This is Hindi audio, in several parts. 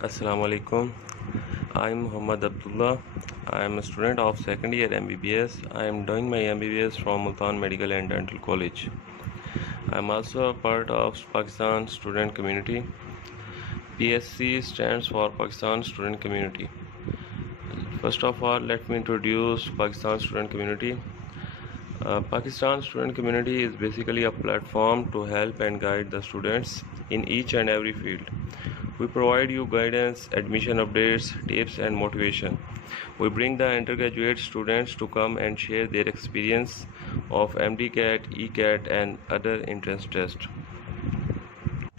Assalamu alaikum. I'm Muhammad Abdullah. I am a student of second year MBBS. I am doing my MBBS from Multan Medical and Dental College. I am also a part of Pakistan student community. PSC stands for Pakistan Student Community. First of all, let me introduce Pakistan student community. Pakistan student community is basically a platform to help and guide the students in each and every field. We provide you guidance, admission updates, tips and motivation. We bring the undergraduate students to come and share their experience of MDCAT, ECAT and other entrance tests.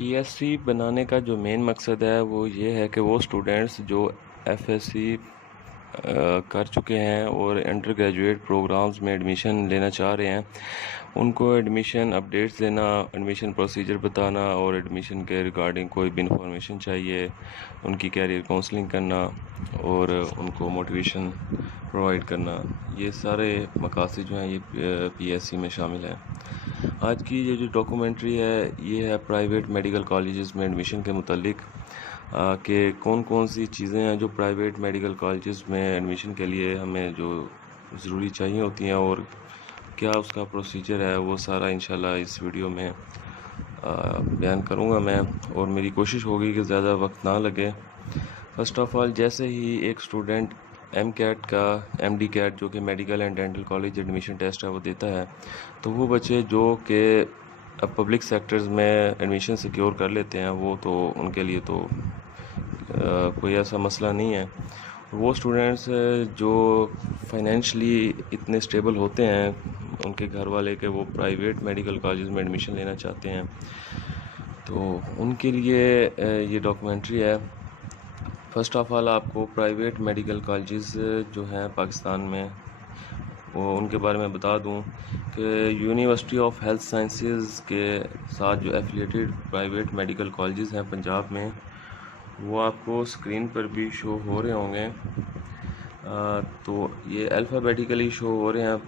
PSC बनाने का जो मेन मकसद है वो ये है कि वो स्टूडेंट्स जो FSC कर चुके हैं और अंडर ग्रेजुएट प्रोग्राम्स में एडमिशन लेना चाह रहे हैं उनको एडमिशन अपडेट्स देना, एडमिशन प्रोसीजर बताना और एडमिशन के रिगार्डिंग कोई भी इंफॉर्मेशन चाहिए, उनकी कैरियर काउंसलिंग करना और उनको मोटिवेशन प्रोवाइड करना, ये सारे मकासद जो हैं ये PSC में शामिल हैं। आज की ये जो डॉक्यूमेंट्री है ये है प्राइवेट मेडिकल कॉलेजेस में एडमिशन के मुतालिक कि कौन कौन सी चीज़ें हैं जो प्राइवेट मेडिकल कॉलेजेस में एडमिशन के लिए हमें जो ज़रूरी चाहिए होती हैं और क्या उसका प्रोसीजर है, वो सारा इंशाल्लाह इस वीडियो में बयान करूँगा मैं और मेरी कोशिश होगी कि ज़्यादा वक्त ना लगे। फ़र्स्ट ऑफ़ ऑल, जैसे ही एक स्टूडेंट MCAT का MDCAT जो कि medical and dental college admission test है वो देता है, तो वो बच्चे जो कि अब पब्लिक सेक्टर्स में एडमिशन सिक्योर कर लेते हैं वो तो उनके लिए तो कोई ऐसा मसला नहीं है। वो स्टूडेंट्स जो फाइनेंशली इतने स्टेबल होते हैं उनके घर वाले के वो प्राइवेट मेडिकल कॉलेज में एडमिशन लेना चाहते हैं, तो उनके लिए ये डॉक्यूमेंट्री है। फ़र्स्ट ऑफ़ ऑल आपको प्राइवेट मेडिकल कॉलेजेस जो हैं पाकिस्तान में वो उनके बारे में बता दूं कि यूनिवर्सिटी ऑफ हेल्थ साइंसेज के साथ जो एफिलिएटेड प्राइवेट मेडिकल कॉलेजेस हैं पंजाब में वो आपको स्क्रीन पर भी शो हो रहे होंगे। तो ये अल्फ़ाबेटिकली शो हो रहे हैं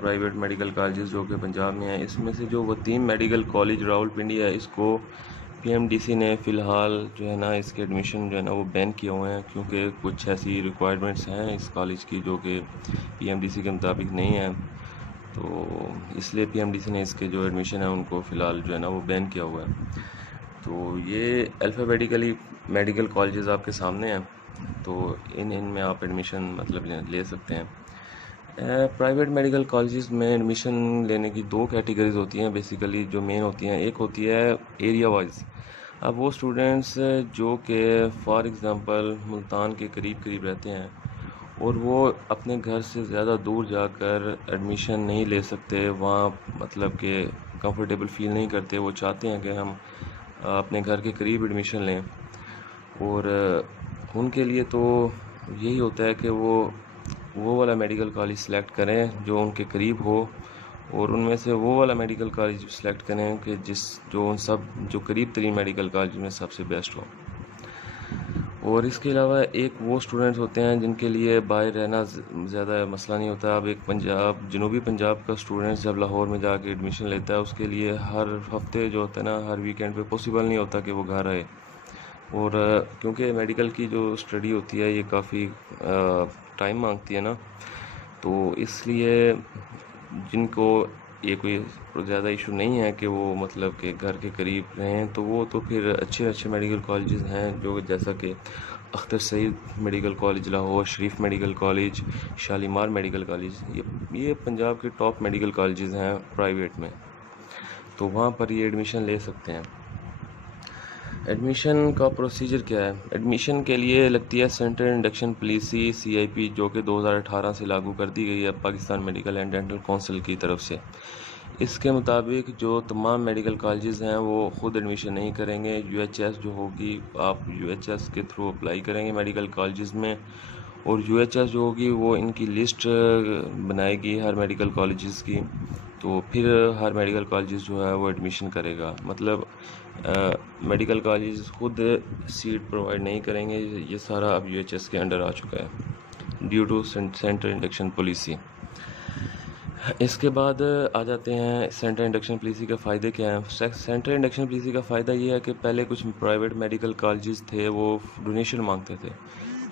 प्राइवेट मेडिकल कॉलेजेस जो कि पंजाब में हैं। इसमें से जो वतीम मेडिकल कॉलेज रावलपिंडी है इसको PMDC ने फ़िलहाल जो है ना इसके एडमिशन जो है ना वो बैन किए हुए हैं क्योंकि कुछ ऐसी रिक्वायरमेंट्स हैं इस कॉलेज की जो कि PMDC के मुताबिक नहीं है, तो इसलिए PMDC ने इसके जो एडमिशन है उनको फ़िलहाल जो है ना वो बैन किया हुआ है। तो ये अल्फ़ाबेटिकली मेडिकल कॉलेजेस आपके सामने हैं, तो इनमें आप एडमिशन मतलब ले सकते हैं। प्राइवेट मेडिकल कॉलेजेस में एडमिशन लेने की दो कैटेगरीज होती हैं बेसिकली जो मेन होती हैं। एक होती है एरिया वाइज। अब वो स्टूडेंट्स जो कि फॉर एग्ज़ाम्पल मुल्तान के करीब करीब रहते हैं और वो अपने घर से ज़्यादा दूर जाकर एडमिशन नहीं ले सकते, वहाँ मतलब कि कंफर्टेबल फ़ील नहीं करते, वो चाहते हैं कि हम अपने घर के करीब एडमिशन लें और उनके लिए तो यही होता है कि वो वाला मेडिकल कॉलेज सेलेक्ट करें जो उनके करीब हो और उनमें से वो वाला मेडिकल कॉलेज सेलेक्ट करें कि जो उन सब जो करीब तरीन मेडिकल कॉलेज में सबसे बेस्ट हो। और इसके अलावा एक वो स्टूडेंट्स होते हैं जिनके लिए बाहर रहना ज़्यादा मसला नहीं होता। अब एक जनूबी पंजाब का स्टूडेंट जब लाहौर में जाके एडमिशन लेता है उसके लिए हर हफ्ते जो होता है ना हर वीकेंड पे पॉसिबल नहीं होता कि वो घर आए, और क्योंकि मेडिकल की जो स्टडी होती है ये काफ़ी टाइम मांगती है ना, तो इसलिए जिनको ये कोई ज़्यादा इशू नहीं है कि वो मतलब कि घर के करीब रहें तो वो तो फिर अच्छे अच्छे मेडिकल कॉलेजेस हैं जो जैसा कि Akhtar Saeed medical college Lahore, Sharif medical college, Shalimar medical college, ये पंजाब के टॉप मेडिकल कॉलेजेस हैं प्राइवेट में, तो वहाँ पर ये एडमिशन ले सकते हैं। एडमिशन का प्रोसीजर क्या है? एडमिशन के लिए लगती है सेंट्रल इंडक्शन पॉलिसी CIP जो कि 2018 से लागू कर दी गई है Pakistan medical and dental council की तरफ से। इसके मुताबिक जो तमाम मेडिकल कॉलेजेस हैं वो ख़ुद एडमिशन नहीं करेंगे, UHS जो होगी आप UHS के थ्रू अप्लाई करेंगे मेडिकल कॉलेजेस में, और UHS जो होगी वो इनकी लिस्ट बनाएगी हर मेडिकल कॉलेजेस की, तो फिर हर मेडिकल कॉलेजेस जो है वो एडमिशन करेगा। मतलब मेडिकल कॉलेज खुद सीट प्रोवाइड नहीं करेंगे, ये सारा अब UHS के अंडर आ चुका है due to central induction policy. इसके बाद आ जाते हैं सेंट्रल इंडक्शन पॉलिसी के फ़ायदे क्या हैं। सेंट्रल इंडक्शन पॉलिसी का फ़ायदा ये है कि पहले कुछ प्राइवेट मेडिकल कॉलेजेस थे वो डोनेशन मांगते थे।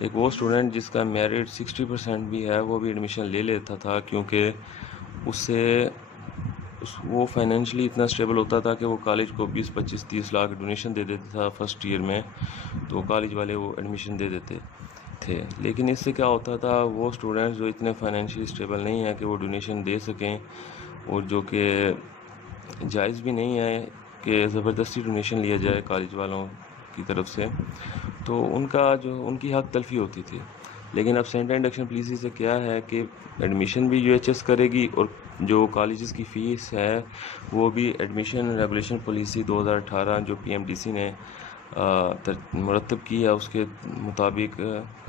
एक वो स्टूडेंट जिसका मेरिट 60% भी है वो भी एडमिशन ले लेता था, क्योंकि उससे वो फाइनेंशियली इतना स्टेबल होता था कि वो कॉलेज को 20-25-30 लाख डोनेशन दे देता था फर्स्ट ईयर में, तो कॉलेज वाले वो एडमिशन दे देते थे। लेकिन इससे क्या होता था, वो स्टूडेंट्स जो इतने फाइनेंशियली स्टेबल नहीं है कि वो डोनेशन दे सकें, और जो कि जायज़ भी नहीं है कि ज़बरदस्ती डोनेशन लिया जाए कॉलेज वालों की तरफ से, तो उनकी हक तलफी होती थी। लेकिन अब सेंट्रल इंडक्शन पॉलिसी से क्या है कि एडमिशन भी यूएचएस करेगी, और जो कॉलेजेस की फ़ीस है वो भी एडमिशन रेगुलेशन पॉलिसी 2018 जो पीएमडीसी ने मुरतब की है उसके मुताबिक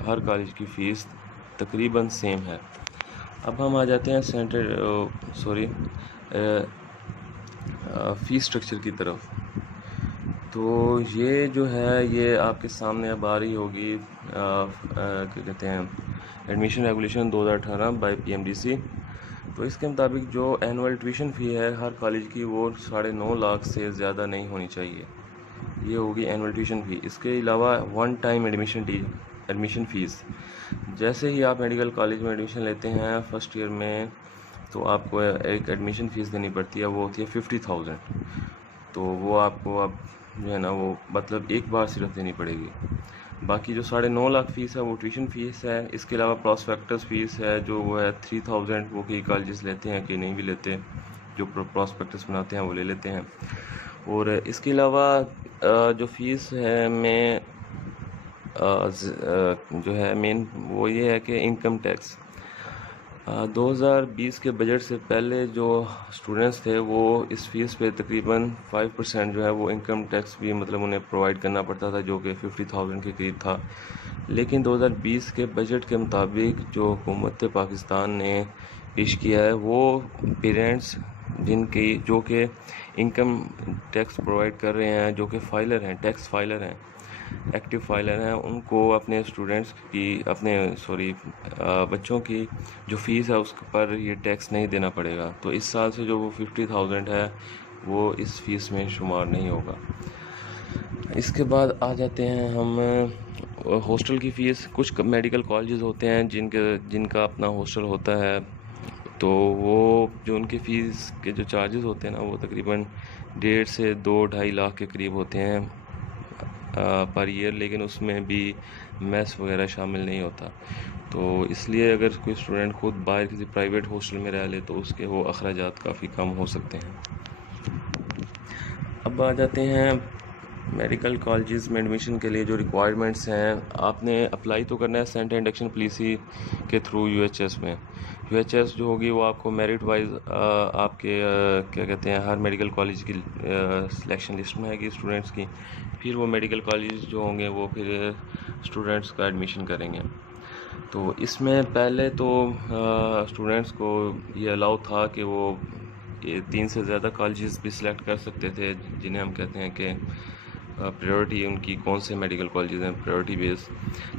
हर कॉलेज की फ़ीस तकरीबन सेम है। अब हम आ जाते हैं फ़ीस स्ट्रक्चर की तरफ। तो ये जो है ये आपके सामने अब आ रही होगी, क्या कहते हैं, एडमिशन रेगुलेशन 2018 बाय पीएमडीसी। तो इसके मुताबिक जो एनुअल ट्यूशन फ़ी है हर कॉलेज की वो 9.5 लाख से ज़्यादा नहीं होनी चाहिए। ये होगी एनुअल ट्यूशन फ़ी। इसके अलावा वन टाइम एडमिशन फ़ीस, जैसे ही आप मेडिकल कॉलेज में एडमिशन लेते हैं फर्स्ट ईयर में, तो आपको एक एडमिशन फ़ीस देनी पड़ती है, वो होती है 50,000। तो वो आपको अब जो है ना वो मतलब एक बार सिर्फ देनी पड़ेगी। बाकी जो 9.5 लाख फ़ीस है वो ट्यूशन फ़ीस है। इसके अलावा प्रॉस्पेक्टस फ़ीस है जो वो है 3000, वो कई कॉलेजेस लेते हैं कि नहीं भी लेते, जो प्रॉस्पेक्टस बनाते हैं वो ले लेते हैं। और इसके अलावा जो फ़ीस है में जो है मेन वो ये है कि इनकम टैक्स 2020 के बजट से पहले जो स्टूडेंट्स थे वो इस फीस पे तकरीबन 5% जो है वो इनकम टैक्स भी मतलब उन्हें प्रोवाइड करना पड़ता था, जो कि 50,000 के करीब था। लेकिन 2020 के बजट के मुताबिक जो हुकूमत पाकिस्तान ने पेश किया है वो पेरेंट्स जो कि इनकम टैक्स प्रोवाइड कर रहे हैं, जो कि फाइलर हैं, टैक्स फाइलर हैं, एक्टिव फाइलर हैं, उनको अपने स्टूडेंट्स की बच्चों की जो फ़ीस है उस पर ये टैक्स नहीं देना पड़ेगा। तो इस साल से जो वो 50,000 है वो इस फ़ीस में शुमार नहीं होगा। इसके बाद आ जाते हैं हम हॉस्टल की फ़ीस। कुछ मेडिकल कॉलेजेस होते हैं जिनका अपना हॉस्टल होता है, तो वो जो उनकी फ़ीस के जो चार्जेस होते हैं ना वो तकरीबन 1.5 से 2-2.5 लाख के करीब होते हैं पर ईयर, लेकिन उसमें भी मेस वगैरह शामिल नहीं होता। तो इसलिए अगर कोई स्टूडेंट खुद बाहर किसी प्राइवेट हॉस्टल में रह ले तो उसके वो अखराजात काफ़ी कम हो सकते हैं। अब आ जाते हैं मेडिकल कॉलेजेस में एडमिशन के लिए जो रिक्वायरमेंट्स हैं। आपने अप्लाई तो करना है सेंट्रल इंडक्शन पॉलिसी के थ्रू यूएचएस में। यूएचएस जो होगी वो आपको मेरिट वाइज आपके क्या कहते हैं हर मेडिकल कॉलेज की सिलेक्शन लिस्ट में आएगी स्टूडेंट्स की। फिर वो मेडिकल कॉलेज जो होंगे वो फिर स्टूडेंट्स का एडमिशन करेंगे। तो इसमें पहले तो स्टूडेंट्स को ये अलाउ था कि वो 3 से ज़्यादा कॉलेजेस भी सिलेक्ट कर सकते थे, जिन्हें हम कहते हैं कि प्रायोरिटी उनकी कौन से मेडिकल कॉलेजेस हैं प्रायोरिटी बेस।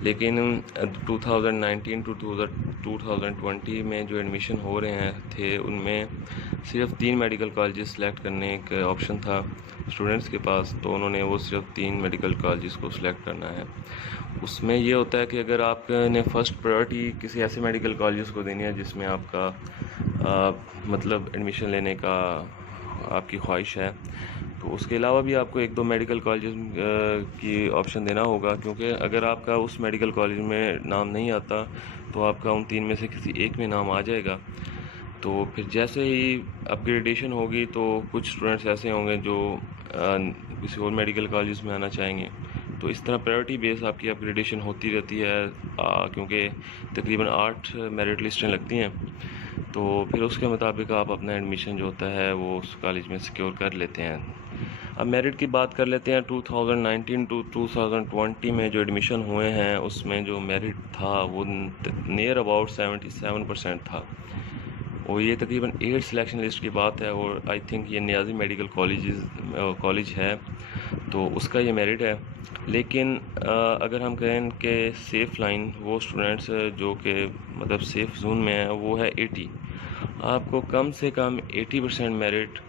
लेकिन 2019 टू 2020 में जो एडमिशन हो रहे हैं थे उनमें सिर्फ 3 मेडिकल कॉलेजेस सिलेक्ट करने का ऑप्शन था स्टूडेंट्स के पास, तो उन्होंने वो सिर्फ 3 मेडिकल कॉलेजेस को सिलेक्ट करना है। उसमें ये होता है कि अगर आपने फ़र्स्ट प्रायोरिटी किसी ऐसे मेडिकल कॉलेजेस को देनी है जिसमें आपका मतलब एडमिशन लेने का आपकी ख्वाहिश है, तो उसके अलावा भी आपको 1-2 मेडिकल कॉलेज की ऑप्शन देना होगा, क्योंकि अगर आपका उस मेडिकल कॉलेज में नाम नहीं आता तो आपका उन 3 में से किसी एक में नाम आ जाएगा। तो फिर जैसे ही अपग्रेडेशन होगी तो कुछ स्टूडेंट्स ऐसे होंगे जो किसी और मेडिकल कॉलेज में आना चाहेंगे। तो इस तरह प्रायोरिटी बेस आपकी अपग्रेडेशन होती रहती है, क्योंकि तकरीबन 8 मेरिट लिस्टें लगती हैं। तो फिर उसके मुताबिक आप अपना एडमिशन जो होता है वो उस कॉलेज में सिक्योर कर लेते हैं। अब मेरिट की बात कर लेते हैं। 2019 टू 2020 में जो एडमिशन हुए हैं उसमें जो मेरिट था वो नियर अबाउट 77% था, और ये तकरीबन 8 सिलेक्शन लिस्ट की बात है, और आई थिंक ये नियाज़ी मेडिकल कॉलेज है तो उसका ये मेरिट है। लेकिन अगर हम कहें कि सेफ़ लाइन वो स्टूडेंट्स जो कि मतलब सेफ़ जोन में है वो है 80। आपको कम से कम 80% मेरिट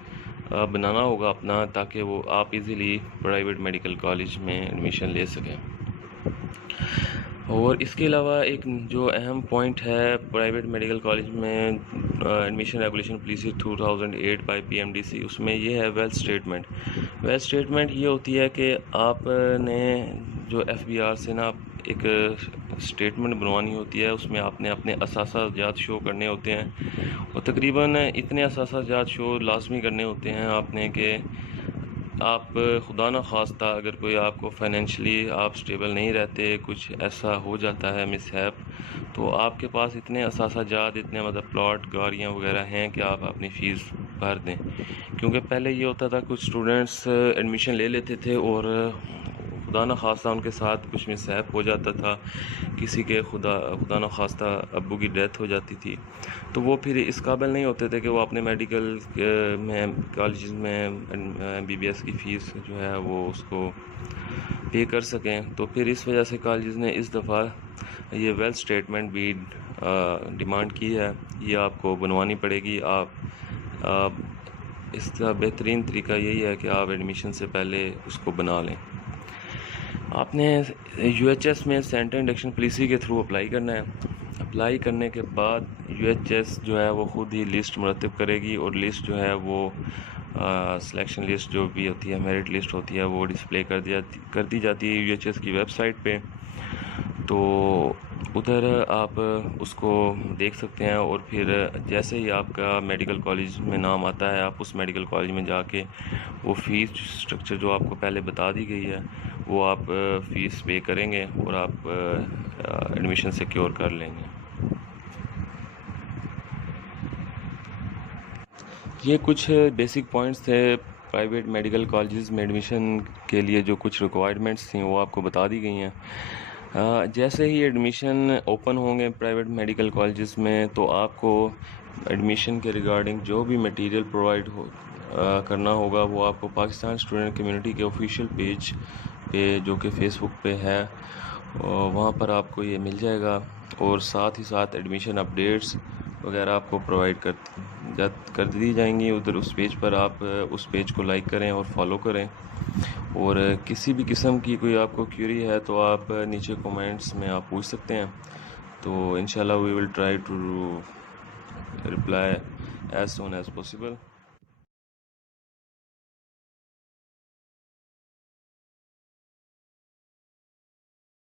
बनाना होगा अपना, ताकि वो आप इजीली प्राइवेट मेडिकल कॉलेज में एडमिशन ले सकें। और इसके अलावा एक जो अहम पॉइंट है प्राइवेट मेडिकल कॉलेज में admission regulation policy 2008 by PMDC, उसमें ये है वेल्थ स्टेटमेंट। वेल्थ स्टेटमेंट ये होती है कि आपने जो FBR से ना एक स्टेटमेंट बनवानी होती है, उसमें आपने अपने असासाजात शो करने होते हैं और तकरीबन इतने असासाजात शो लाजमी करने होते हैं आपने कि आप खुदा न खास्ता अगर कोई आपको फाइनेंशियली आप स्टेबल नहीं रहते, कुछ ऐसा हो जाता है मिसहैप, तो आपके पास इतने असासाजात, इतने मतलब प्लॉट, गाड़ियाँ वगैरह हैं कि आप अपनी फ़ीस भर दें। क्योंकि पहले ये होता था कुछ स्टूडेंट्स एडमिशन ले लेते थे और खुदा न खास्ता उनके साथ कुछ मिसहैप हो जाता था, किसी के खुदा न खास्ता अब्बू की डेथ हो जाती थी, तो वो फिर इस काबिल नहीं होते थे कि वो अपने मेडिकल में कॉलेज में MBBS की फ़ीस जो है वो उसको पे कर सकें। तो फिर इस वजह से कॉलेज ने इस दफ़ा ये वेल्थ स्टेटमेंट भी डिमांड की है, ये आपको बनवानी पड़ेगी। आप इसका बेहतरीन तरीका यही है कि आप एडमिशन से पहले उसको बना लें। आपने UHS में सेंटर इंडक्शन पॉलिसी के थ्रू अप्लाई करना है। अप्लाई करने के बाद UHS जो है वो ख़ुद ही लिस्ट मुरतब करेगी और लिस्ट जो है वो सिलेक्शन लिस्ट जो भी होती है, मेरिट लिस्ट होती है, वो डिस्प्ले कर दी जाती है UHS की वेबसाइट पे। तो उधर आप उसको देख सकते हैं और फिर जैसे ही आपका मेडिकल कॉलेज में नाम आता है, आप उस मेडिकल कॉलेज में जाके वो फ़ीस स्ट्रक्चर जो आपको पहले बता दी गई है वो आप फ़ीस पे करेंगे और आप एडमिशन सिक्योर कर लेंगे। ये कुछ बेसिक पॉइंट्स थे प्राइवेट मेडिकल कॉलेजेस में एडमिशन के लिए, जो कुछ रिक्वायरमेंट्स थी वो आपको बता दी गई हैं। जैसे ही एडमिशन ओपन होंगे प्राइवेट मेडिकल कॉलेजेस में, तो आपको एडमिशन के रिगार्डिंग जो भी मटेरियल प्रोवाइड करना होगा वो आपको पाकिस्तान स्टूडेंट कम्युनिटी के ऑफिशियल पेज पे, जो कि फ़ेसबुक पे है, वहाँ पर आपको ये मिल जाएगा। और साथ ही साथ एडमिशन अपडेट्स वगैरह आपको प्रोवाइड कर दी जाएंगी उधर उस पेज पर। आप उस पेज को लाइक करें और फॉलो करें। और किसी भी किस्म की कोई आपको क्यूरी है तो आप नीचे कमेंट्स में आप पूछ सकते हैं। तो इंशाल्लाह we will try to reply as soon as possible.